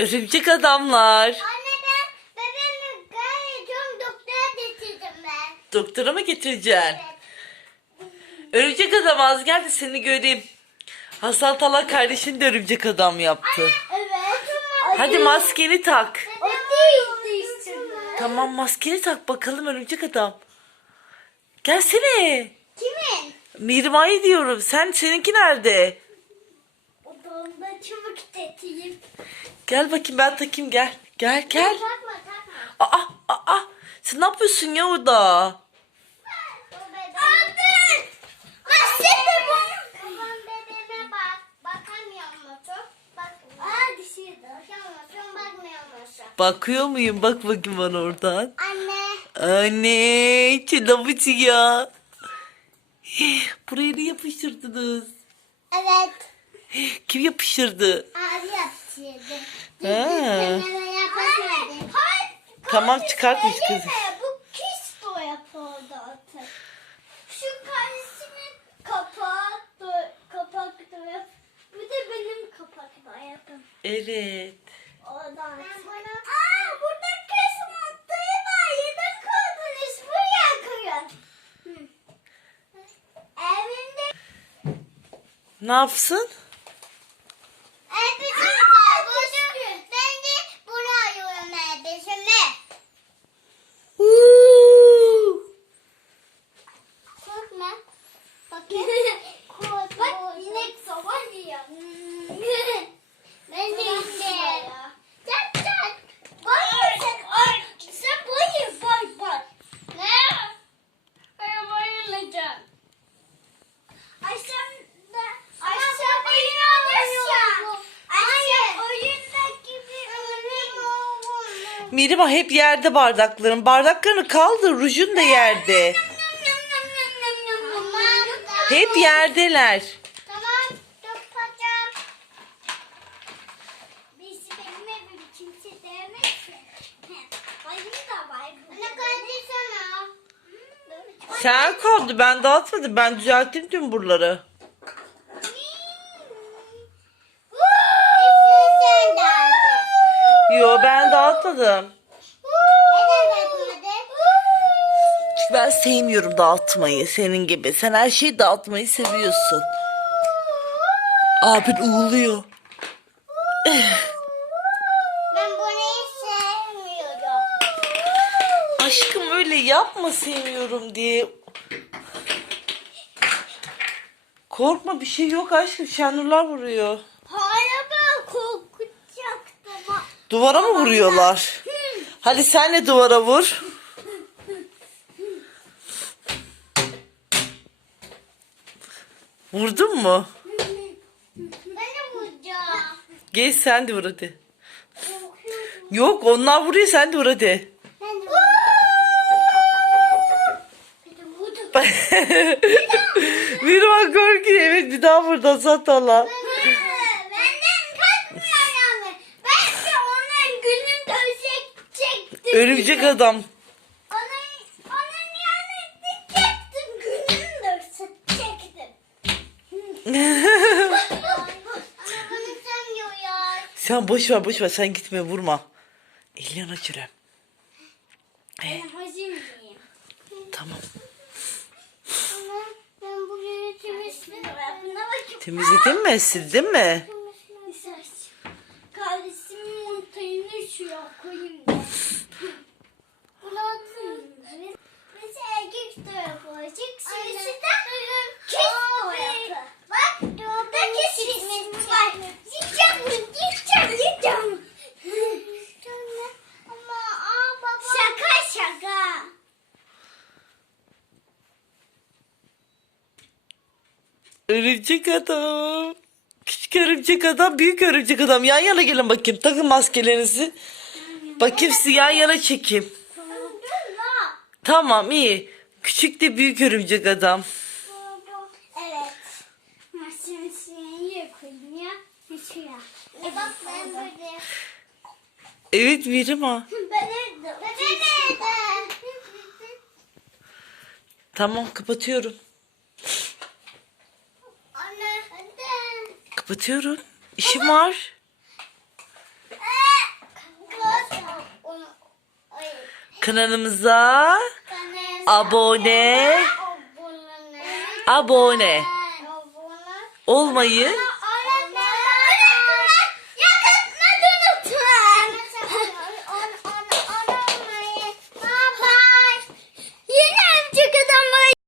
Örümcek adamlar. Anne ben bebeğimi gayet çok doktora getirdim ben. Doktora mı getireceksin? Evet. Örümcek adam az gel de seni göreyim. Hasan Tala kardeşin de örümcek adam yaptı. Evet. Hadi maskeni tak. O işte. Tamam maskeni tak bakalım örümcek adam. Gelsene. Kimin? Mirma'yı diyorum. Sen seninki nerede? Odamda çabuk getireyim. Gel bakayım ben takayım gel. Gel gel. Takma takma. Aa aa. Sen ne yapıyorsun ya orada? Bakıyor muyum? Bak bakayım bana oradan. Anne. Anne, çelabucu ya. Buraya ne yapıştırdınız? Evet. Kim yapıştırdı? Abi yaptıydı. Ha. Hayır. Tamam, çıkartmış kız. Bu kis de yapıldı artık. Şu kardeşimin kapağı da kapak da yap. Bir de benim kapak da yapın. Evet. Oradan. Ben bana... Aa burada kız mantığı var. Yedek koydunuz. Buraya koyun. Hı. Evinde... Ne yapsın? Mirima hep yerde bardakların. Bardaklarını kaldır. Rujun da yerde. Hep yerdeler. Tamam. Kapatacağım. Biz benim evim kimse demesin. Bayım da var. Ne? Sen kaldı. Ben dağıtmadım. Ben düzelttim tüm buraları. Ben dağıtmadım. Çünkü ben sevmiyorum dağıtmayı senin gibi. Sen her şeyi dağıtmayı seviyorsun. Abin uğuluyor. Ben bunu sevmiyorum. Aşkım öyle yapma sevmiyorum diye. Korkma bir şey yok aşkım. Şenurlar vuruyor. Duvara mı vuruyorlar? Hadi sen de duvara vur. Vurdun mu? Ben de vuracağım. Geç sen de vur hadi. Yok onlar vuruyor sen de vur hadi. Ben de Bir de vurdum. Bir bak korkuyor. Evet bir daha vurdu Satala. Örümcek adam. Onun, onun yani diyecektim. Gününü dövecektim. Ama bunu sevmiyor ya. Sen boş ver boş ver sen gitme vurma. Elini açırım. Ben hazırlayayım. Tamam. Ama ben burayı temizledim. Buna. Temizledin mi? Sildin mi? Kardeşimin montayını şuraya koyayım da. Örümcek adam. Küçük örümcek adam, büyük örümcek adam. Yan yana gelin bakayım. Takın maskelerinizi. Bakayım sizi yan yana çekeyim. Tamam iyi. Küçük de büyük örümcek adam. Evet. Maşinesini yere koydum ya. Şuraya. E bak ben böyle. Evet Mirima. Ben nerede? Ben nerede? Tamam kapatıyorum. Batıyorum. İşim var. Kanalımıza abone abone olmayı